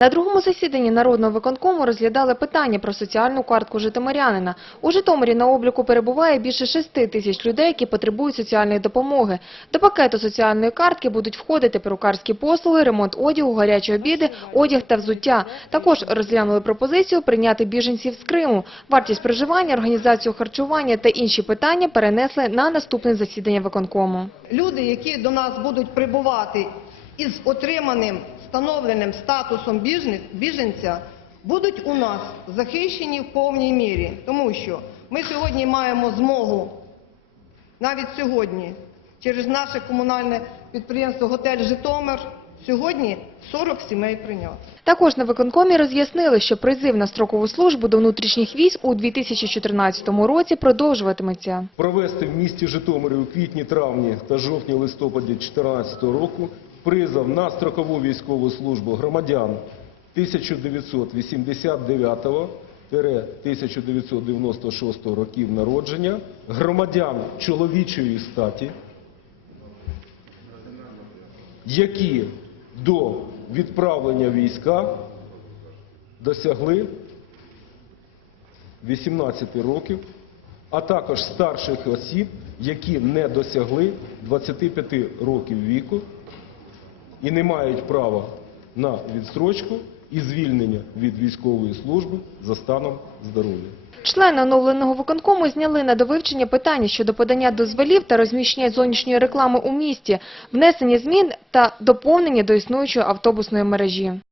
На другому засіданні Народного виконкому розглядали питання про соціальну картку житомирянина. У Житомирі на обліку перебуває більше 6 тисяч людей, які потребують соціальної допомоги. До пакету соціальної картки будуть входити перукарські послуги, ремонт одягу, гарячі обіди, одяг та взуття. Також розглянули пропозицію прийняти біженців з Криму. Вартість проживання, організацію харчування та інші питання перенесли на наступне засідання виконкому. люди, які до нас будуть прибувати із отриманим встановленим статусом біженця, будуть у нас захищені в повній мірі, тому що ми сьогодні маємо змогу, навіть сьогодні, через наше комунальне підприємство «Готель Житомир», сьогодні 40 сімей прийняти. Також на виконкомі роз'яснили, що призив на строкову службу до внутрішніх військ у 2014 році продовжуватиметься. провести в місті Житомирі у квітні-травні та жовтні-листопаді 2014 року призов на строкову військову службу громадян 1999-1996 років народження, громадян чоловічої статі, які до відправлення війська досягли 18 років, а також старших осіб, які не досягли 25 років віку і не мають права на відстрочку і звільнення від військової служби за станом здоров'я. Члени оновленого виконкому зняли на довивчення питання щодо подання дозволів та розміщення зовнішньої реклами у місті, внесення змін та доповнення до існуючої автобусної мережі.